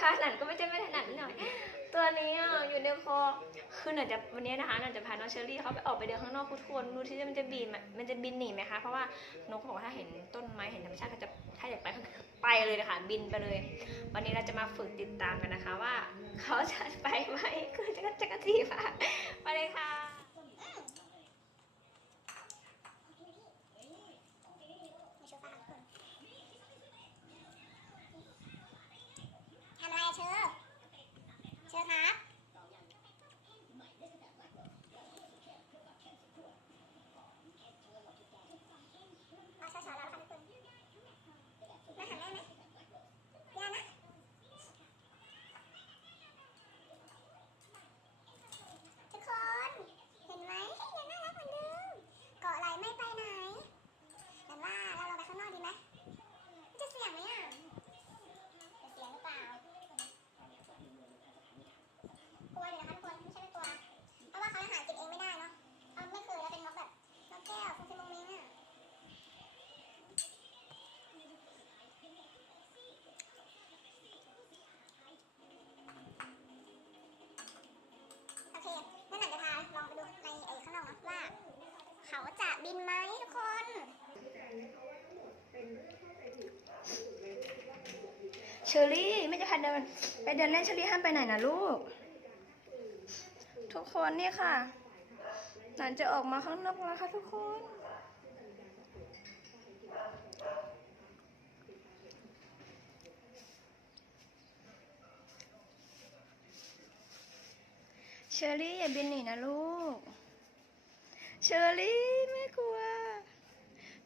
นะคะหนันก็ไม่ใช่ไม่ถนัดนิดหน่อย ตัวนี้อะอยู่ในคอคือหนันจะวันนี้นะคะหนันจะพาน้องเชอรี่เขาไปออกไปเดินข้างนอกทุกคนดูที่มันจะบินไหมมันจะบินหนีไหมคะเพราะว่านกเขาบอกว่าถ้าเห็นต้นไม้เห็นธรรมชาติเขาจะถ้าอยากไปไปเลยนะคะบินไปเลย วันนี้เราจะมาฝึกติดตามกันนะคะว่า เขาจะไปไหมคือจะกระจะกระจีบอะไปเลยค่ะ ทำอะไรอะเชอเชอครับเอาช้าๆแล้วค่ะทุกคนมาหาแม่ไหมย่านะ ทุกคน เห็นไหมยังน่ารักเหมือนเดิม เกาะไหลไม่ไปไหน แต่ว่าเราลองไปข้างนอกดีไหมมันจะเสี่ยงไหมอะ จะเสียงหรือเปล่ากลัวอยู่นะคะทุกคนไม่ใช่ไม่กลัว เพราะว่าเขาหากินเองไม่ได้เนาะเขาไม่เคยแล้วเป็นนกแบบนกแก้วคงจะมงมิงอะโอเคงั้นหนันจะพาลองไปดูในไอ้ข้างนอกเนาะว่า เขาจะบินไหมทุกคน เชอรี่ไม่จะพาเดินไปเดินเล่นเชอรี่ห้ามไปไหนนะลูก ทุกคนนี่ค่ะหนันจะออกมาข้างนอกแล้วค่ะทุกคน เชอรี่อย่าบินหนีนะลูก เชอรี่ไม่กลัว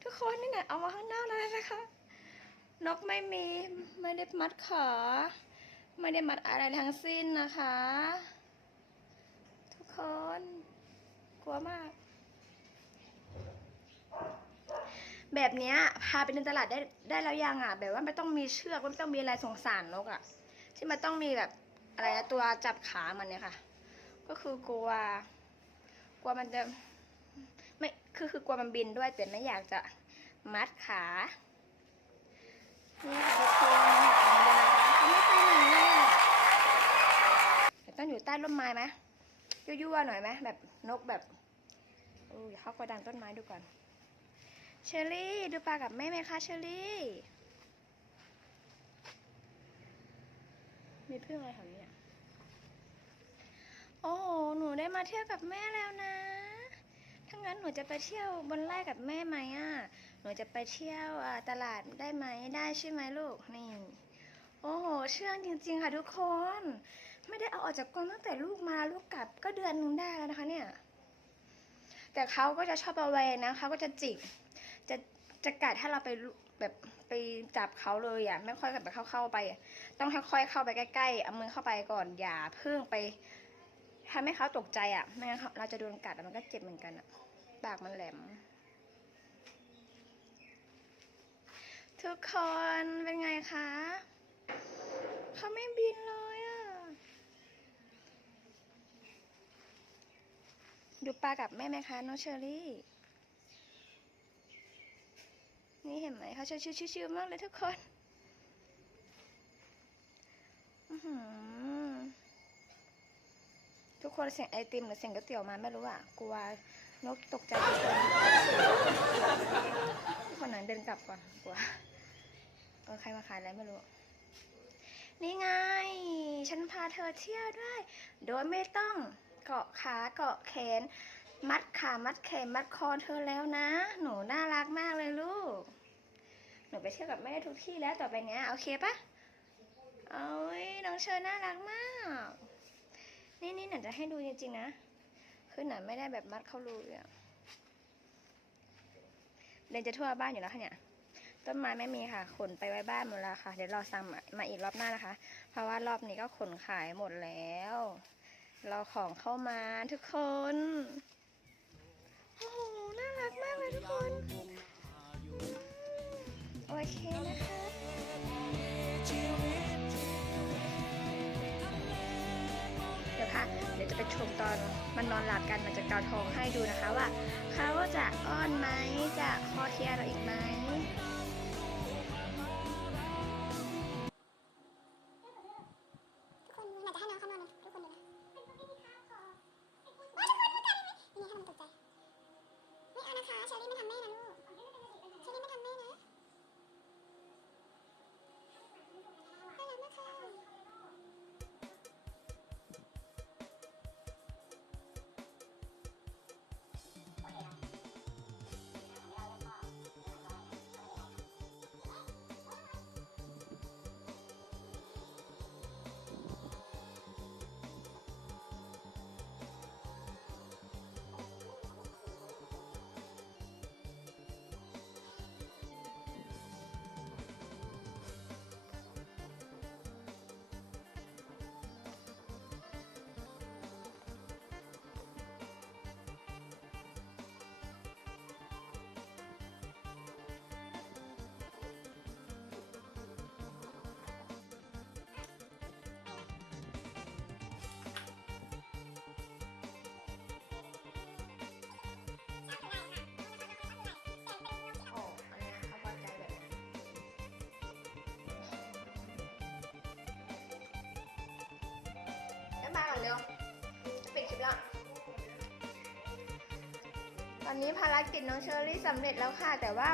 ทุกคนนี่ไงเอามาข้างนอกแล้วนะคะ นกไม่มีไม่ได้มัดขาไม่ได้มัดอะไรทั้งสิ้นนะคะ ทุกคน กลัวมาก แบบนี้พาไปเดินตลาดได้ได้แล้วยังอะ แบบว่าไม่ต้องมีเชือกไม่ต้องมีอะไรสงสารนกอะ ที่มันต้องมีแบบอะไรนะตัวจับขามันเนี่ยค่ะ ก็คือกลัว กลัวมันจะไม่คือคือกลัวมันบินด้วยแต่ไม่อยากจะมัดขา นี่ค่ะทุกคนเขาไม่ไปไหนเลยอะเดี๋ยวต้องอยู่ใต้ร่มไม้ไหมยั่วๆหน่อยไหมแบบนกแบบอู้ยเขากระดังต้นไม้ดูก่อน เชอรี่ ดูปลากับแม่ไหมคะเชอรี่ มีพึ่งอะไรแถวนี้อะโอ้โห หนูได้มาเที่ยวกับแม่แล้วนะ ถ้างั้นหนูจะไปเที่ยวบนไร่กับแม่ไหมอะ หนูจะไปเที่ยวตลาดได้ไหมได้ใช่ไหมลูก นี่ โอ้โห เชื่องจริง ๆ ค่ะทุกคน ไม่ได้เอาออกจากกรงตั้งแต่ลูกมาลูกกลับก็เดือนนึงได้แล้วนะคะเนี่ย แต่เขาก็จะชอบเอาไว้นะเขาก็จะจิก จะจะกัดถ้าเราไปแบบไปจับเขาเลยอะ ไม่ค่อยแบบเข้าเข้าๆไป ต้องค่อยๆเข้าไปใกล้ๆ เอามือเข้าไปก่อนอย่าเพิ่งไปทำให้เขาตกใจอะ ไม่งั้นเขาเราจะโดนกัดมันก็เจ็บเหมือนกันอะ ปากมันแหลม ทุกคนเป็นไงคะเขาไม่บินเลยอะดูปลากับแม่ไหมคะน้องเชอรี่ นี่เห็นไหมเขาชิวๆๆๆมากเลยทุกคนอื้อหือทุกคนเสียงไอติมหรือเสียงก๋วยเตี๋ยวมาไม่รู้อะกลัวนกตกใจคนนั้นเดินกลับก่อนกลัวเออใครมาขายอะไรไม่รู้ นี่ไง ฉันพาเธอเที่ยวด้วย โดยไม่ต้องเกาะขาเกาะแขน มัดขามัดแขนมัดคอเธอแล้วนะ หนูน่ารักมากเลยลูก หนูไปเที่ยวกับแม่ทุกที่แล้วต่อไปเนี้ยโอเคปะเอ้ยน้องเชอน่ารักมาก นี่นี่หนูจะให้ดูจริงๆนะ ขึ้นอหนไม่ได้แบบมัดเข้ารูเลยอะเดินจะทั่วบ้านอยู่แล้วค่ะเนี่ย ต้นไม้ไม่มีค่ะ ขนไปไว้บ้านหมดแล้วค่ะ เดี๋ยวรอซ้ำมาอีกรอบหน้านะคะ เพราะว่ารอบนี้ก็ขนขายหมดแล้ว รอของเข้ามาทุกคน โอ้โห น่ารักมากเลยทุกคน ชมตอนมันนอนหลับกันมันจะเกาทองให้ดูนะคะว่า เขาจะอ้อนไหมจะ บายก่อนเร็วปิดคลิปแล้วตอนนี้ภารกิจน้องเชอรี่สำเร็จแล้วค่ะ แต่ว่า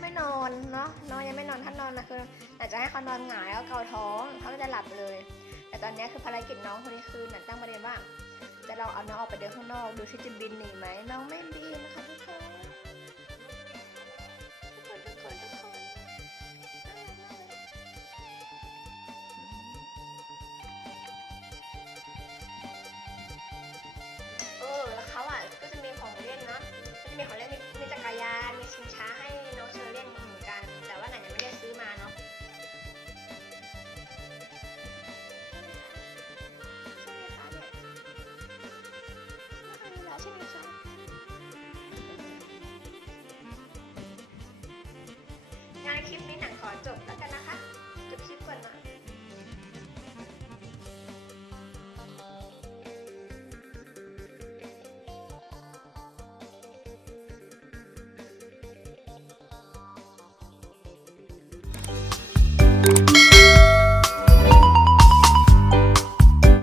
ไม่นอนเนาะนองยังไม่นอนถ้านอนนะคืออยากจะให้เขานอนหงายแล้วเกาท้องเขาก็จะหลับเลย แต่ตอนนี้คือภารกิจน้องคนนี้คือหนันตั้งประเด็นว่าจะลองเอาน้องออกไปเดินข้างนอก ดูที่จะบินหนีไหมน้องไม่บินนะคะทุกคน มีของเล่นมีมีจักรยาน มีชิงช้าให้น้องเชอเล่นเหมือนกัน แต่ว่าหนันยังไม่ได้ซื้อมาเนาะใช่ไหมคะเนี่ยน่าดูแล้วใช่ไหมคะงานคลิปนี้หนังขอจบ